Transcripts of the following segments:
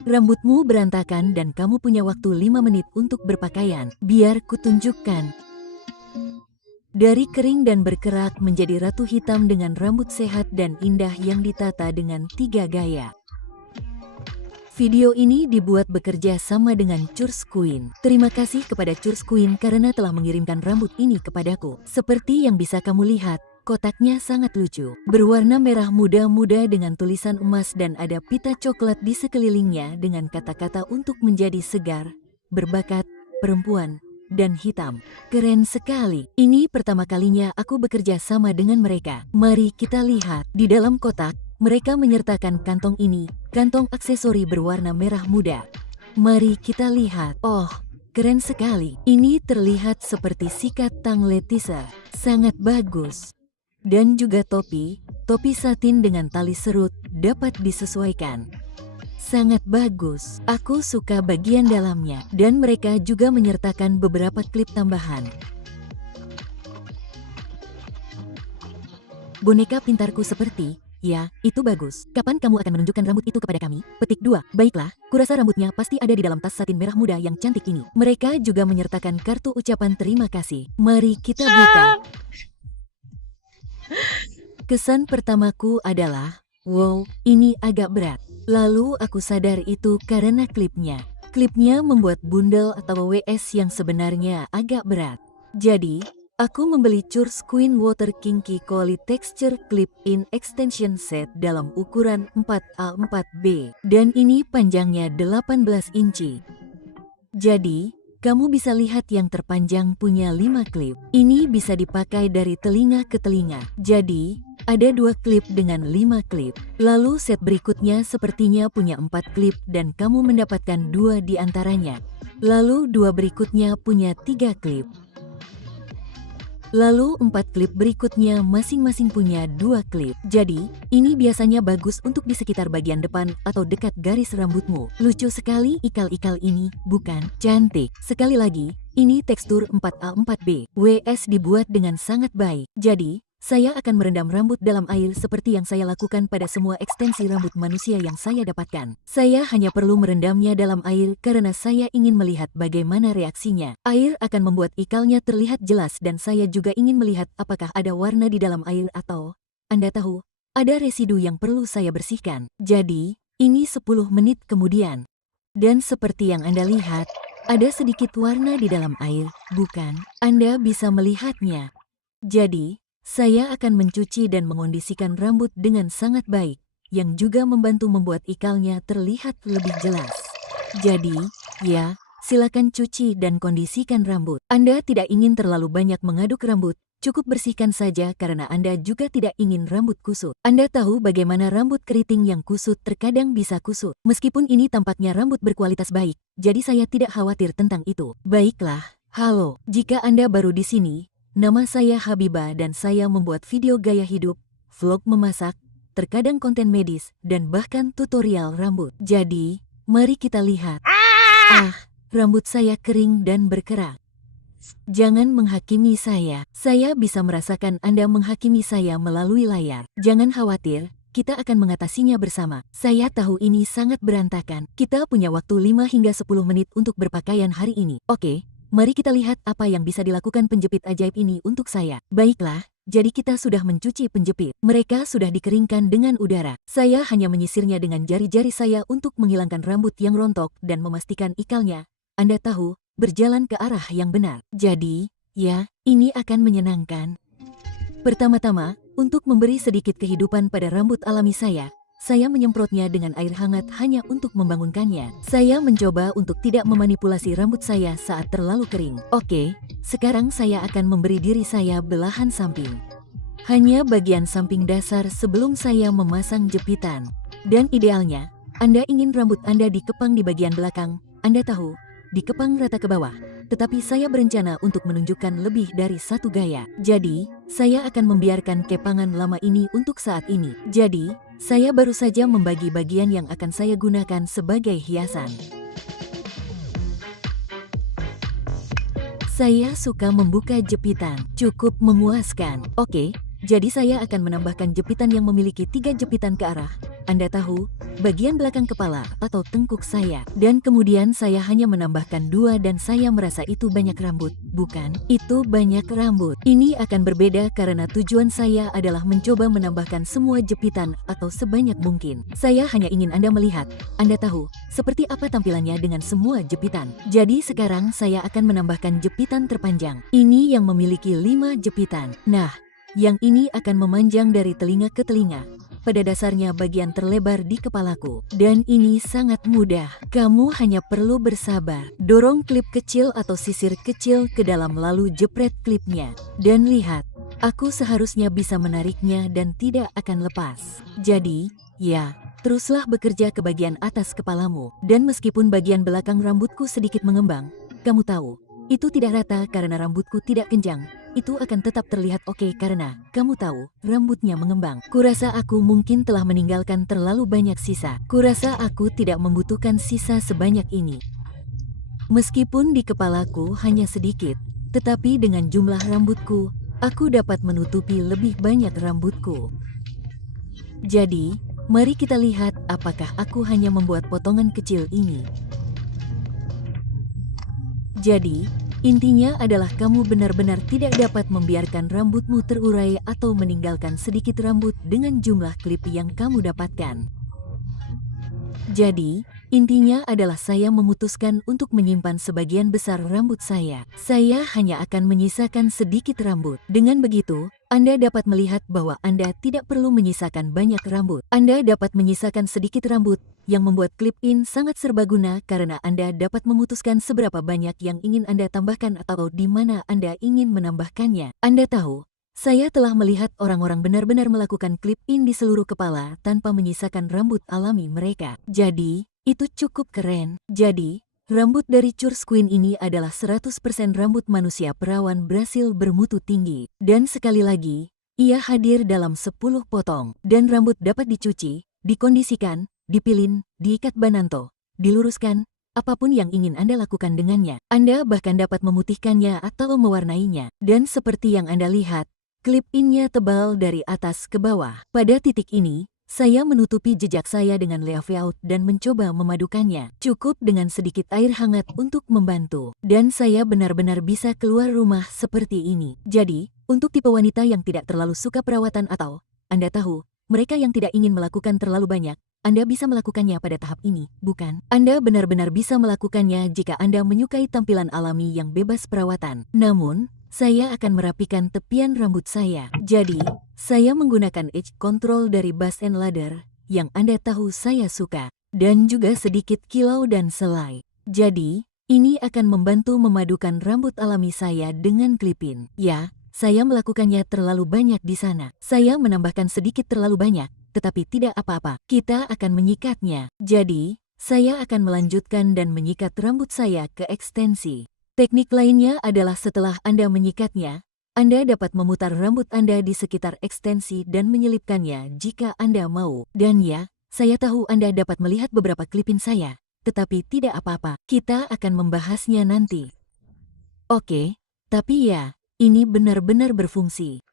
Rambutmu berantakan dan kamu punya waktu 5 menit untuk berpakaian. Biar kutunjukkan. Dari kering dan berkerak menjadi ratu hitam dengan rambut sehat dan indah yang ditata dengan 3 gaya. Video ini dibuat bekerja sama dengan Church Queen. Terima kasih kepada Church Queen karena telah mengirimkan rambut ini kepadaku. Seperti yang bisa kamu lihat, kotaknya sangat lucu. Berwarna merah muda-muda dengan tulisan emas dan ada pita coklat di sekelilingnya dengan kata-kata untuk menjadi segar, berbakat, perempuan, dan hitam. Keren sekali. Ini pertama kalinya aku bekerja sama dengan mereka. Mari kita lihat. Di dalam kotak, mereka menyertakan kantong ini, kantong aksesori berwarna merah muda. Mari kita lihat. Oh, keren sekali. Ini terlihat seperti sikat tang Letisa. Sangat bagus. Dan juga topi satin dengan tali serut dapat disesuaikan. Sangat bagus. Aku suka bagian dalamnya. Dan mereka juga menyertakan beberapa klip tambahan. Boneka pintarku seperti... Ya, itu bagus. Kapan kamu akan menunjukkan rambut itu kepada kami? Petik 2. Baiklah, kurasa rambutnya pasti ada di dalam tas satin merah muda yang cantik ini. Mereka juga menyertakan kartu ucapan terima kasih. Mari kita buka. Kesan pertamaku adalah, wow, ini agak berat. Lalu aku sadar itu karena klipnya. Klipnya membuat bundel atau WS yang sebenarnya agak berat. Jadi, aku membeli Church Queen Water Kinky Quality Texture Clip-in Extension Set dalam ukuran 4A4B. Dan ini panjangnya 18 inci. Jadi, kamu bisa lihat yang terpanjang punya 5 klip. Ini bisa dipakai dari telinga ke telinga. Jadi, ada 2 klip dengan 5 klip. Lalu set berikutnya sepertinya punya 4 klip dan kamu mendapatkan 2 di antaranya. Lalu 2 berikutnya punya 3 klip. Lalu 4 klip berikutnya masing-masing punya 2 klip. Jadi, ini biasanya bagus untuk di sekitar bagian depan atau dekat garis rambutmu. Lucu sekali ikal-ikal ini, bukan? Cantik. Sekali lagi, ini tekstur 4A4B. WS dibuat dengan sangat baik. Jadi, saya akan merendam rambut dalam air seperti yang saya lakukan pada semua ekstensi rambut manusia yang saya dapatkan. Saya hanya perlu merendamnya dalam air karena saya ingin melihat bagaimana reaksinya. Air akan membuat ikalnya terlihat jelas dan saya juga ingin melihat apakah ada warna di dalam air atau, Anda tahu, ada residu yang perlu saya bersihkan. Jadi, ini 10 menit kemudian. Dan seperti yang Anda lihat, ada sedikit warna di dalam air, bukan? Anda bisa melihatnya. Jadi, saya akan mencuci dan mengondisikan rambut dengan sangat baik, yang juga membantu membuat ikalnya terlihat lebih jelas. Jadi, ya, silakan cuci dan kondisikan rambut. Anda tidak ingin terlalu banyak mengaduk rambut, cukup bersihkan saja karena Anda juga tidak ingin rambut kusut. Anda tahu bagaimana rambut keriting yang kusut terkadang bisa kusut. Meskipun ini tampaknya rambut berkualitas baik, jadi saya tidak khawatir tentang itu. Baiklah, halo, jika Anda baru di sini, nama saya Habibah dan saya membuat video gaya hidup, vlog memasak, terkadang konten medis, dan bahkan tutorial rambut. Jadi, mari kita lihat. Rambut saya kering dan berkerak. Jangan menghakimi saya. Saya bisa merasakan Anda menghakimi saya melalui layar. Jangan khawatir, kita akan mengatasinya bersama. Saya tahu ini sangat berantakan. Kita punya waktu 5 hingga 10 menit untuk berpakaian hari ini. Oke. Mari kita lihat apa yang bisa dilakukan penjepit ajaib ini untuk saya. Baiklah, jadi kita sudah mencuci penjepit. Mereka sudah dikeringkan dengan udara. Saya hanya menyisirnya dengan jari-jari saya untuk menghilangkan rambut yang rontok dan memastikan ikalnya, Anda tahu, berjalan ke arah yang benar. Jadi, ya, ini akan menyenangkan. Pertama-tama, untuk memberi sedikit kehidupan pada rambut alami saya menyemprotnya dengan air hangat hanya untuk membangunkannya. Saya mencoba untuk tidak memanipulasi rambut saya saat terlalu kering. Oke, sekarang saya akan memberi diri saya belahan samping. Hanya bagian samping dasar sebelum saya memasang jepitan. Dan idealnya, Anda ingin rambut Anda dikepang di bagian belakang, Anda tahu, dikepang rata ke bawah. Tetapi saya berencana untuk menunjukkan lebih dari satu gaya. Jadi, saya akan membiarkan kepangan lama ini untuk saat ini. Jadi, saya baru saja membagi bagian yang akan saya gunakan sebagai hiasan. Saya suka membuka jepitan, cukup memuaskan. Oke, jadi saya akan menambahkan jepitan yang memiliki 3 jepitan ke arah, Anda tahu, bagian belakang kepala atau tengkuk saya. Dan kemudian saya hanya menambahkan 2 dan saya merasa itu banyak rambut. Bukan, itu banyak rambut. Ini akan berbeda karena tujuan saya adalah mencoba menambahkan semua jepitan atau sebanyak mungkin. Saya hanya ingin Anda melihat, Anda tahu, seperti apa tampilannya dengan semua jepitan. Jadi sekarang saya akan menambahkan jepitan terpanjang. Ini yang memiliki 5 jepitan. Nah, yang ini akan memanjang dari telinga ke telinga. Pada dasarnya bagian terlebar di kepalaku. Dan ini sangat mudah. Kamu hanya perlu bersabar. Dorong klip kecil atau sisir kecil ke dalam lalu jepret klipnya. Dan lihat, aku seharusnya bisa menariknya dan tidak akan lepas. Jadi, ya, teruslah bekerja ke bagian atas kepalamu. Dan meskipun bagian belakang rambutku sedikit mengembang, kamu tahu, itu tidak rata karena rambutku tidak kencang. Itu akan tetap terlihat oke karena, kamu tahu, rambutnya mengembang. Kurasa aku mungkin telah meninggalkan terlalu banyak sisa. Kurasa aku tidak membutuhkan sisa sebanyak ini. Meskipun di kepalaku hanya sedikit, tetapi dengan jumlah rambutku, aku dapat menutupi lebih banyak rambutku. Jadi, mari kita lihat apakah aku hanya membuat potongan kecil ini. Jadi, intinya adalah kamu benar-benar tidak dapat membiarkan rambutmu terurai atau meninggalkan sedikit rambut dengan jumlah klip yang kamu dapatkan. Jadi, intinya adalah saya memutuskan untuk menyimpan sebagian besar rambut saya. Saya hanya akan menyisakan sedikit rambut. Dengan begitu, Anda dapat melihat bahwa Anda tidak perlu menyisakan banyak rambut. Anda dapat menyisakan sedikit rambut yang membuat clip-in sangat serbaguna karena Anda dapat memutuskan seberapa banyak yang ingin Anda tambahkan atau di mana Anda ingin menambahkannya. Anda tahu, saya telah melihat orang-orang benar-benar melakukan clip-in di seluruh kepala tanpa menyisakan rambut alami mereka. Jadi, itu cukup keren. Jadi, rambut dari Curse Queen ini adalah 100% rambut manusia perawan Brasil bermutu tinggi. Dan sekali lagi, ia hadir dalam 10 potong. Dan rambut dapat dicuci, dikondisikan, dipilin, diikat bananto, diluruskan, apapun yang ingin Anda lakukan dengannya. Anda bahkan dapat memutihkannya atau mewarnainya. Dan seperti yang Anda lihat, clip-innya tebal dari atas ke bawah. Pada titik ini, saya menutupi jejak saya dengan layout dan mencoba memadukannya. Cukup dengan sedikit air hangat untuk membantu. Dan saya benar-benar bisa keluar rumah seperti ini. Jadi, untuk tipe wanita yang tidak terlalu suka perawatan atau, Anda tahu, mereka yang tidak ingin melakukan terlalu banyak, Anda bisa melakukannya pada tahap ini, bukan? Anda benar-benar bisa melakukannya jika Anda menyukai tampilan alami yang bebas perawatan. Namun, saya akan merapikan tepian rambut saya. Jadi, saya menggunakan edge control dari Buzz and Ladder, yang Anda tahu saya suka, dan juga sedikit kilau dan selai. Jadi, ini akan membantu memadukan rambut alami saya dengan clip-in. Ya, saya melakukannya terlalu banyak di sana. Saya menambahkan sedikit terlalu banyak, tetapi tidak apa-apa. Kita akan menyikatnya. Jadi, saya akan melanjutkan dan menyikat rambut saya ke ekstensi. Teknik lainnya adalah setelah Anda menyikatnya, Anda dapat memutar rambut Anda di sekitar ekstensi dan menyelipkannya jika Anda mau. Dan ya, saya tahu Anda dapat melihat beberapa clip-in saya, tetapi tidak apa-apa. Kita akan membahasnya nanti. Oke, tapi ya, ini benar-benar berfungsi.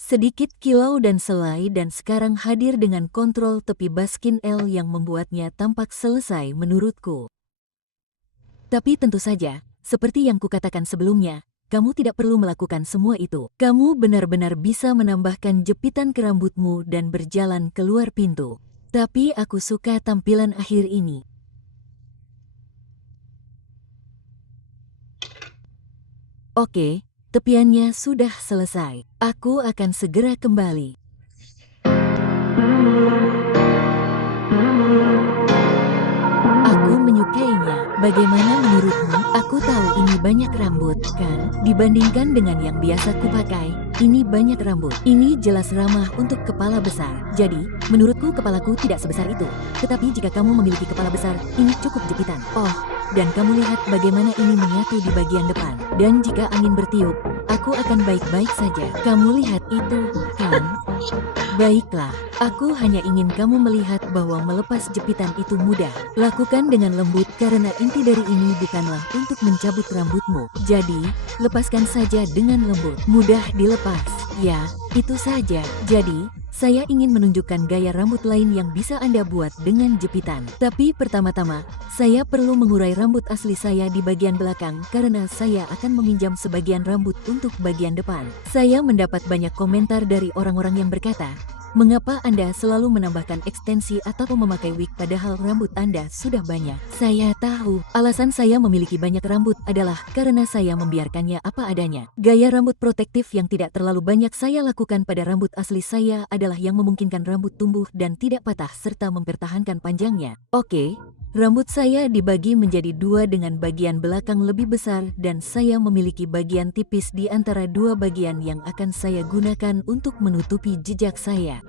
Sedikit kilau dan selai dan sekarang hadir dengan kontrol tepi Baskin L yang membuatnya tampak selesai menurutku. Tapi tentu saja, seperti yang kukatakan sebelumnya, kamu tidak perlu melakukan semua itu. Kamu benar-benar bisa menambahkan jepitan ke rambutmu dan berjalan keluar pintu. Tapi aku suka tampilan akhir ini. Oke, tepiannya sudah selesai. Aku akan segera kembali. Aku menyukainya. Bagaimana menurutmu? Aku tahu ini banyak rambut, kan? Dibandingkan dengan yang biasa kupakai, ini banyak rambut. Ini jelas ramah untuk kepala besar. Jadi, menurutku kepalaku tidak sebesar itu. Tetapi jika kamu memiliki kepala besar, ini cukup jepitan. Oh, dan kamu lihat bagaimana ini menyatu di bagian depan. Dan jika angin bertiup, aku akan baik-baik saja. Kamu lihat itu, kan? Baiklah, aku hanya ingin kamu melihat bahwa melepas jepitan itu mudah. Lakukan dengan lembut karena inti dari ini bukanlah untuk mencabut rambutmu. Jadi, lepaskan saja dengan lembut. Mudah dilepas. Ya, itu saja. Jadi, saya ingin menunjukkan gaya rambut lain yang bisa Anda buat dengan jepitan. Tapi pertama-tama, saya perlu mengurai rambut asli saya di bagian belakang karena saya akan meminjam sebagian rambut untuk bagian depan. Saya mendapat banyak komentar dari orang-orang yang berkata, "Mengapa Anda selalu menambahkan ekstensi atau memakai wig padahal rambut Anda sudah banyak?" Saya tahu, alasan saya memiliki banyak rambut adalah karena saya membiarkannya apa adanya. Gaya rambut protektif yang tidak terlalu banyak saya lakukan pada rambut asli saya adalah yang memungkinkan rambut tumbuh dan tidak patah serta mempertahankan panjangnya. Oke. Rambut saya dibagi menjadi dua dengan bagian belakang lebih besar dan saya memiliki bagian tipis di antara dua bagian yang akan saya gunakan untuk menutupi jejak saya.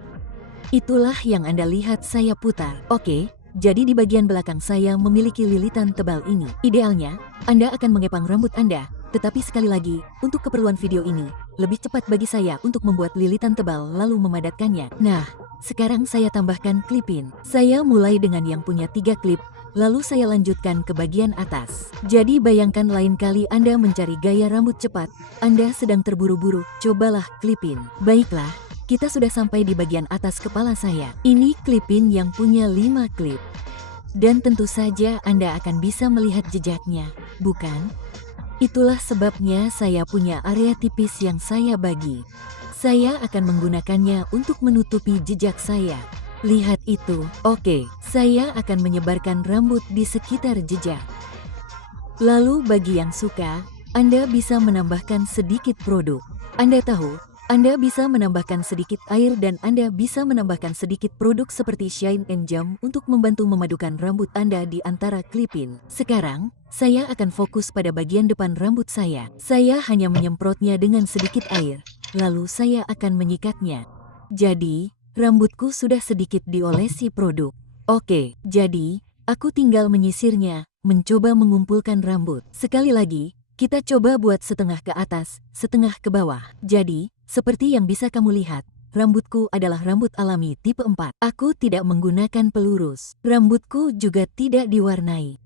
Itulah yang Anda lihat saya putar. Oke, jadi di bagian belakang saya memiliki lilitan tebal ini. Idealnya, Anda akan mengepang rambut Anda, tetapi sekali lagi, untuk keperluan video ini, lebih cepat bagi saya untuk membuat lilitan tebal lalu memadatkannya. Nah, sekarang saya tambahkan klipin. Saya mulai dengan yang punya 3 klip, lalu saya lanjutkan ke bagian atas. Jadi bayangkan lain kali Anda mencari gaya rambut cepat, Anda sedang terburu-buru, cobalah klipin. Baiklah, kita sudah sampai di bagian atas kepala saya. Ini klipin yang punya 5 klip. Dan tentu saja Anda akan bisa melihat jejaknya, bukan? Itulah sebabnya saya punya area tipis yang saya bagi. Saya akan menggunakannya untuk menutupi jejak saya. Lihat itu. Oke, saya akan menyebarkan rambut di sekitar jejak. Lalu bagi yang suka, Anda bisa menambahkan sedikit produk. Anda tahu, Anda bisa menambahkan sedikit air dan Anda bisa menambahkan sedikit produk seperti Shine and Jam untuk membantu memadukan rambut Anda di antara klipin. Sekarang, saya akan fokus pada bagian depan rambut saya. Saya hanya menyemprotnya dengan sedikit air. Lalu saya akan menyikatnya. Jadi, rambutku sudah sedikit diolesi produk. Oke, jadi, aku tinggal menyisirnya, mencoba mengumpulkan rambut. Sekali lagi, kita coba buat setengah ke atas, setengah ke bawah. Jadi, seperti yang bisa kamu lihat, rambutku adalah rambut alami tipe 4. Aku tidak menggunakan pelurus. Rambutku juga tidak diwarnai.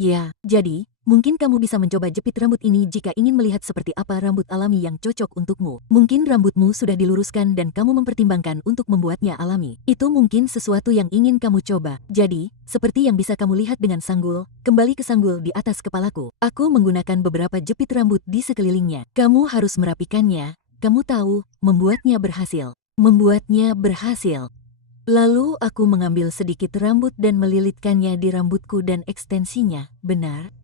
Ya, jadi, mungkin kamu bisa mencoba jepit rambut ini jika ingin melihat seperti apa rambut alami yang cocok untukmu. Mungkin rambutmu sudah diluruskan dan kamu mempertimbangkan untuk membuatnya alami. Itu mungkin sesuatu yang ingin kamu coba. Jadi, seperti yang bisa kamu lihat dengan sanggul, kembali ke sanggul di atas kepalaku. Aku menggunakan beberapa jepit rambut di sekelilingnya. Kamu harus merapikannya. Kamu tahu, membuatnya berhasil. Membuatnya berhasil. Lalu aku mengambil sedikit rambut dan melilitkannya di rambutku dan ekstensinya, benar?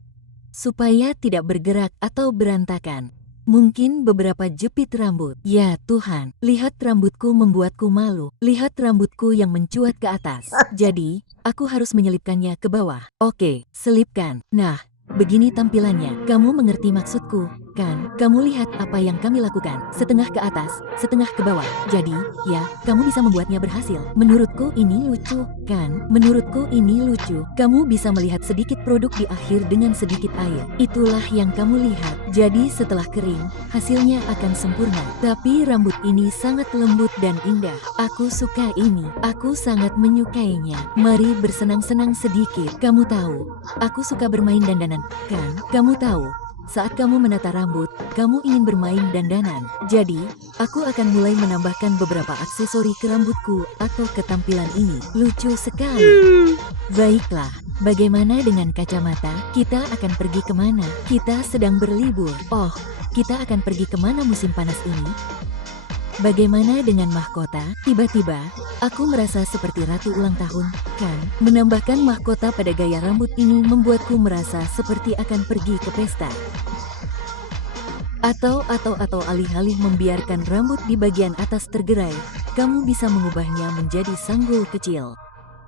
Supaya tidak bergerak atau berantakan. Mungkin beberapa jepit rambut. Ya Tuhan, lihat rambutku membuatku malu. Lihat rambutku yang mencuat ke atas. Jadi, aku harus menyelipkannya ke bawah. Oke, selipkan. Nah, begini tampilannya. Kamu mengerti maksudku, kan? Kamu lihat apa yang kami lakukan. Setengah ke atas, setengah ke bawah. Jadi, ya, kamu bisa membuatnya berhasil. Menurutku ini lucu, kan? Menurutku ini lucu. Kamu bisa melihat sedikit produk di akhir dengan sedikit air. Itulah yang kamu lihat. Jadi setelah kering, hasilnya akan sempurna. Tapi rambut ini sangat lembut dan indah. Aku suka ini. Aku sangat menyukainya. Mari bersenang-senang sedikit. Kamu tahu, aku suka bermain dandanan, kan? Kamu tahu, saat kamu menata rambut, kamu ingin bermain dandanan. Jadi, aku akan mulai menambahkan beberapa aksesori ke rambutku atau ke tampilan ini. Lucu sekali. Baiklah, bagaimana dengan kacamata? Kita akan pergi kemana? Kita sedang berlibur. Oh, kita akan pergi kemana musim panas ini? Bagaimana dengan mahkota? Tiba-tiba, aku merasa seperti ratu ulang tahun, kan? Menambahkan mahkota pada gaya rambut ini membuatku merasa seperti akan pergi ke pesta. Atau alih-alih membiarkan rambut di bagian atas tergerai, kamu bisa mengubahnya menjadi sanggul kecil.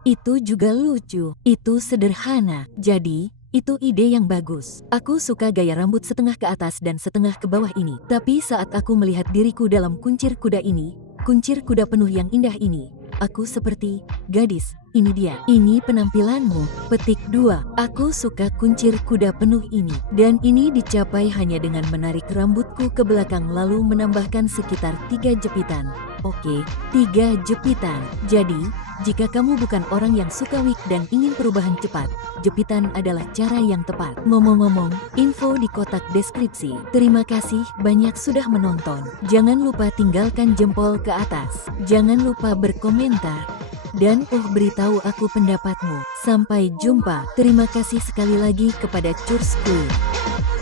Itu juga lucu. Itu sederhana. Jadi, itu ide yang bagus. Aku suka gaya rambut setengah ke atas dan setengah ke bawah ini. Tapi saat aku melihat diriku dalam kuncir kuda ini, kuncir kuda penuh yang indah ini, aku seperti gadis ini dia. Ini penampilanmu. Petik 2. Aku suka kuncir kuda penuh ini. Dan ini dicapai hanya dengan menarik rambutku ke belakang lalu menambahkan sekitar 3 jepitan. Oke, 3 jepitan. Jadi, jika kamu bukan orang yang suka wig dan ingin perubahan cepat, jepitan adalah cara yang tepat. Ngomong-ngomong, info di kotak deskripsi. Terima kasih banyak sudah menonton. Jangan lupa tinggalkan jempol ke atas. Jangan lupa berkomentar. Dan beritahu aku pendapatmu. Sampai jumpa. Terima kasih sekali lagi kepada Curs Queen.